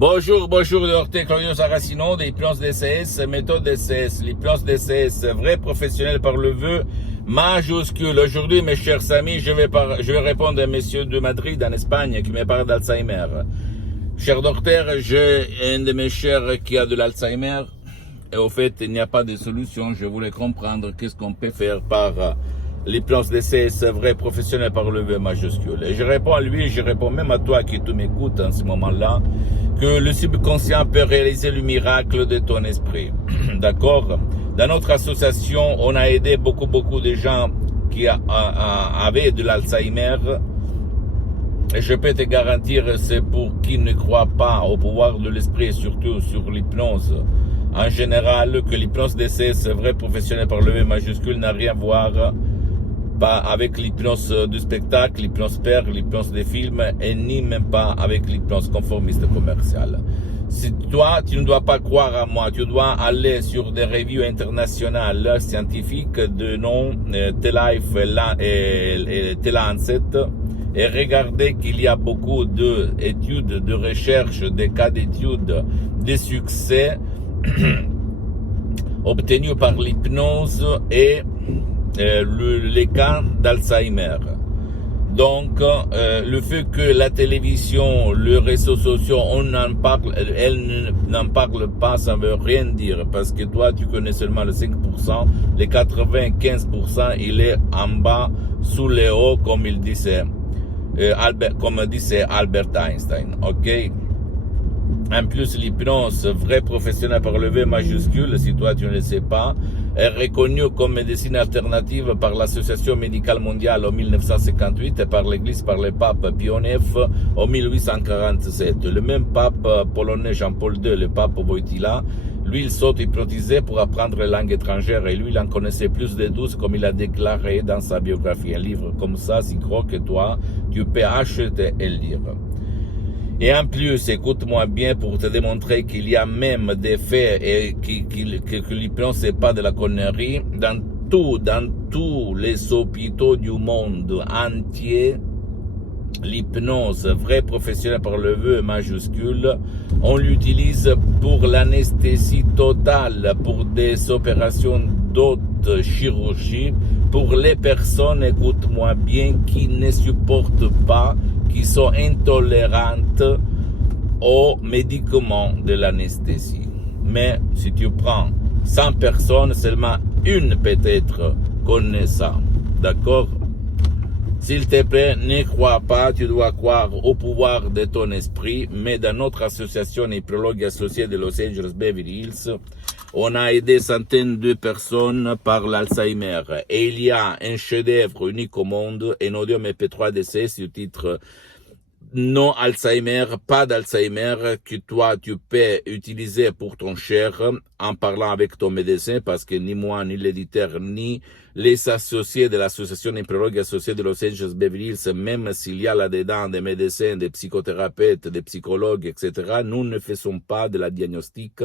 Bonjour, docteur Claudio Saracino de l'hypnose DCS, méthode DCS, l'hypnose DCS, vrai professionnel par le vœu majuscule. Aujourd'hui, mes chers amis, je vais répondre à monsieur de Madrid, en Espagne, qui me parle d'Alzheimer. Cher docteur, j'ai un de mes chers qui a de l'Alzheimer, et au fait, il n'y a pas de solution. Je voulais comprendre qu'est-ce qu'on peut faire par l'hypnose DCS, vrai professionnel par le vœu majuscule. Et je réponds à lui, je réponds même à toi qui tu m'écoutes en ce moment-là, que le subconscient peut réaliser le miracle de ton esprit. D'accord? Dans notre association, on a aidé beaucoup de gens qui avaient de l'Alzheimer. Et je peux te garantir, c'est pour qui ne croit pas au pouvoir de l'esprit et surtout sur l'hypnose. En général, que l'hypnose DCS, vrai professionnel par le V majuscule, n'a rien à voir pas avec l'hypnose du spectacle, l'hypnose père, l'hypnose des films, et ni même pas avec l'hypnose conformiste commerciale. Si toi, tu ne dois pas croire à moi, tu dois aller sur des revues internationales scientifiques de nom T-Life et T-Lancet et regarder qu'il y a beaucoup d'études, de recherches, des cas d'études, de succès obtenus par l'hypnose et les cas d'Alzheimer. Donc, le fait que la télévision, les réseaux sociaux, elle n'en parle pas, ça ne veut rien dire, parce que toi, tu connais seulement le 5%, les 95%, il est en bas, sous les hauts, comme il disait, Albert Einstein, ok? En plus, l'hypnose, vrai professionnel par le V majuscule, si toi tu ne le sais pas, est reconnue comme médecine alternative par l'Association médicale mondiale en 1958 et par l'Église, par le pape Pie IX en 1847. Le même pape polonais Jean-Paul II, le pape Wojtyła, lui, il s'auto-hypnotisait pour apprendre les langues étrangères et lui, il en connaissait plus de 12 comme il a déclaré dans sa biographie. Un livre comme ça, si gros que toi, tu peux acheter et lire. Et en plus, écoute-moi bien pour te démontrer qu'il y a même des faits et que l'hypnose n'est pas de la connerie. Dans tous les hôpitaux du monde entier, l'hypnose, vrai professionnel par le vœu majuscule, on l'utilise pour l'anesthésie totale, pour des opérations d'autres chirurgies, pour les personnes, écoute-moi bien, qui ne supportent pas, qui sont intolérantes aux médicaments de l'anesthésie. Mais si tu prends 100 personnes, seulement une peut-être connaît ça. D'accord? S'il te plaît, ne crois pas, tu dois croire au pouvoir de ton esprit, mais dans notre association Hypnologue associée de Los Angeles Beverly Hills, on a aidé centaines de personnes par l'Alzheimer. Et il y a un chef-d'œuvre unique au monde, un audio MP3 DC sur titre non Alzheimer, pas d'Alzheimer, que toi tu peux utiliser pour ton cher en parlant avec ton médecin, parce que ni moi, ni l'éditeur, ni les associés de l'association Hypnologue associée de Los Angeles Beverly Hills, même s'il y a là-dedans des médecins, des psychothérapeutes, des psychologues, etc., nous ne faisons pas de la diagnostic,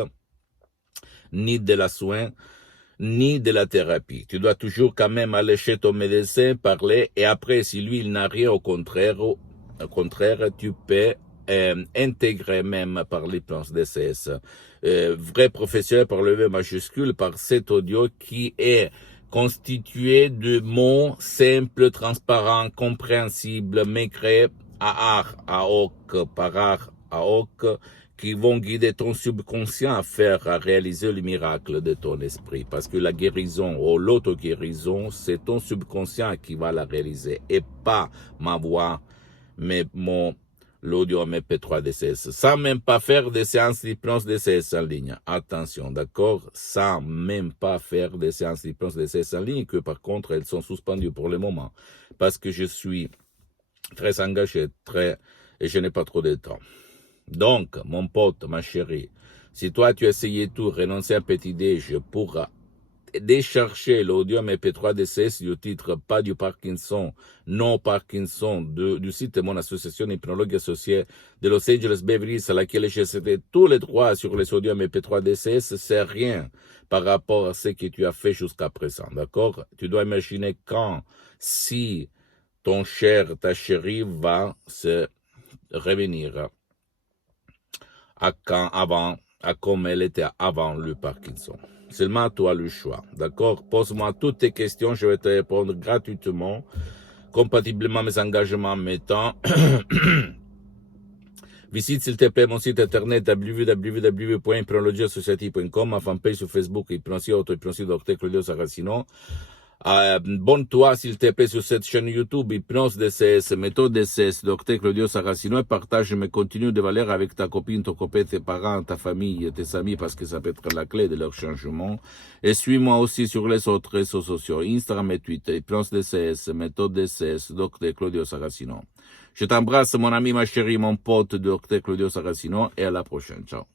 ni de la soin, ni de la thérapie. Tu dois toujours quand même aller chez ton médecin, parler, et après, si lui, il n'a rien, au contraire, tu peux intégrer même par l'hypnose DCS. Vrai professionnel par le V majuscule, par cet audio qui est constitué de mots simples, transparents, compréhensibles, mais créés à art, à hoc, par art, à hoc, qui vont guider ton subconscient à réaliser le miracle de ton esprit. Parce que la guérison ou l'auto-guérison, c'est ton subconscient qui va la réaliser et pas ma voix, mais l'audio MP3 DCS, sans même pas faire des séances d'hypnose DCS en ligne. Attention, d'accord? Sans même pas faire des séances d'hypnose DCS en ligne, que par contre, elles sont suspendues pour le moment. Parce que je suis très engagé, et je n'ai pas trop de temps. Donc, mon pote, ma chérie, si toi tu essayais tout, renoncer à petit déj pour décharger l'audio MP3 DCS du titre pas du Parkinson, non Parkinson, du site de mon association Hypnologue associée de Los Angeles Beverly Hills, à laquelle j'ai cédé tous les droits sur les audios MP3 DCS, c'est rien par rapport à ce que tu as fait jusqu'à présent, d'accord? Tu dois imaginer si ton cher, ta chérie va se revenir à comme elle était avant le Parkinson. Seulement toi le choix, d'accord? Pose-moi toutes tes questions, je vais te répondre gratuitement, compatiblement à mes engagements, mes temps. Visite s'il te plaît mon site internet www.hypnologieassociative.com, ma fanpage sur Facebook, Hypnosie Dr Claudio Saracino. Abonne-toi s'il te plaît sur cette chaîne YouTube Hypnose DCS, méthode DCS, Dr Claudio Saracino, et partage mes contenus de valeur avec ta copine, ton copain, tes parents, ta famille, tes amis, parce que ça peut être la clé de leur changement. Et suis-moi aussi sur les autres réseaux sociaux, Instagram et Twitter, Hypnose DCS, méthode DCS, Dr Claudio Saracino. Je t'embrasse mon ami, ma chérie, mon pote, Dr Claudio Saracino, et à la prochaine. Ciao.